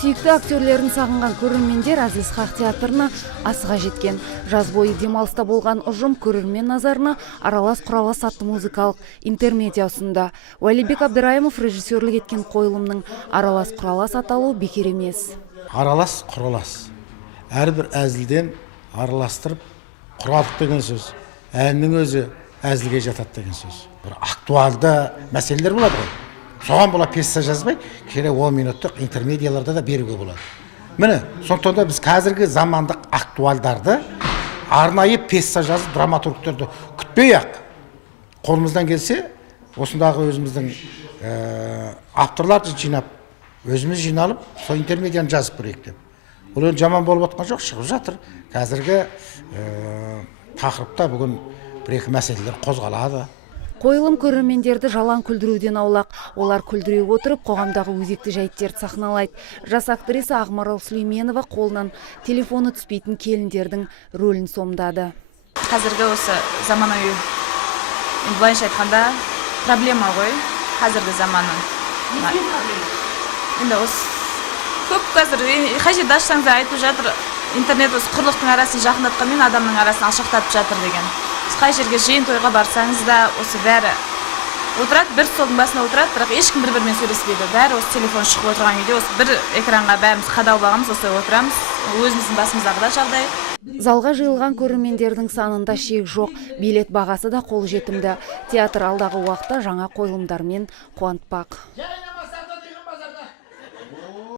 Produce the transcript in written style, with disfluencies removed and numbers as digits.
Сүйікті актерлерін сағынған көрермендер Азиз Хақ театрына асыға жеткен. Жаз бойы демалыста болған ұжым көрермен назарына аралас-құралас атты музыкалық интермедиа ұсынды. Уәлибек Абдырайымов режиссерлік еткен қойылымның аралас-құралас аталуы бекер емес. Аралас-құралас. Әрбір әзілден араластырып құрадық деген сөз. Әннің өзі әзілге жатады деген сөз. Бір актуалды мәселелер болады ғой. Соған бола пьеса жазбай, керек 10 минуттық интермедияларда да беруге болады. Міне, сондықтан да біз қазіргі замандық актуалдарды арнайы пьеса жазып, драматургтерді күтпей-ақ, қолымыздан келсе, осындағы өзіміздің авторларды жинап, өзіміз жиналып, сол интермедияны жазып көрейік деп. Ол жаман болып отқан жоқ, шығып жатыр. Қазіргі тақырыпта бүгін бір-екі мәселелер қозғалады. Қойылым көрермендерді жалаң күлдіруден аулақ. Олар күлдіре отырып, қоғамдағы өзекті жайттерді сахналайды. Жас актриса Ақмарал Сүлейменова қолынан телефоны түспейтін келіндердің рөлін сомдады. Қазіргі осы заманауи, былайша айтқанда, проблема ғой, қазіргі заманның. Енді осы көп қазір, қай жерде ашсаңыз да айтып жатыр, интернет осы құрлықтың арасын жақындатқанмен адамның арасын алшақтатып жатыр деген. Қай жерге жиын тойға барсаңыз да осы бәрі отырады, бір столдың басына отырады, бірақ ешкім бір-бірімен сөйлеспейді. Бәрі осы телефон шығып отырған кезде осы бір экранға бәріміз қадалбағымыз, осылай отырамыз. Өзіміздің басымыздағы да жағдай. Залға жиылған көрермендердің санында шек жоқ, билет бағасы да қолжетімді. Театр алдағы уақытта жаңа қойылымдармен қуантпақ.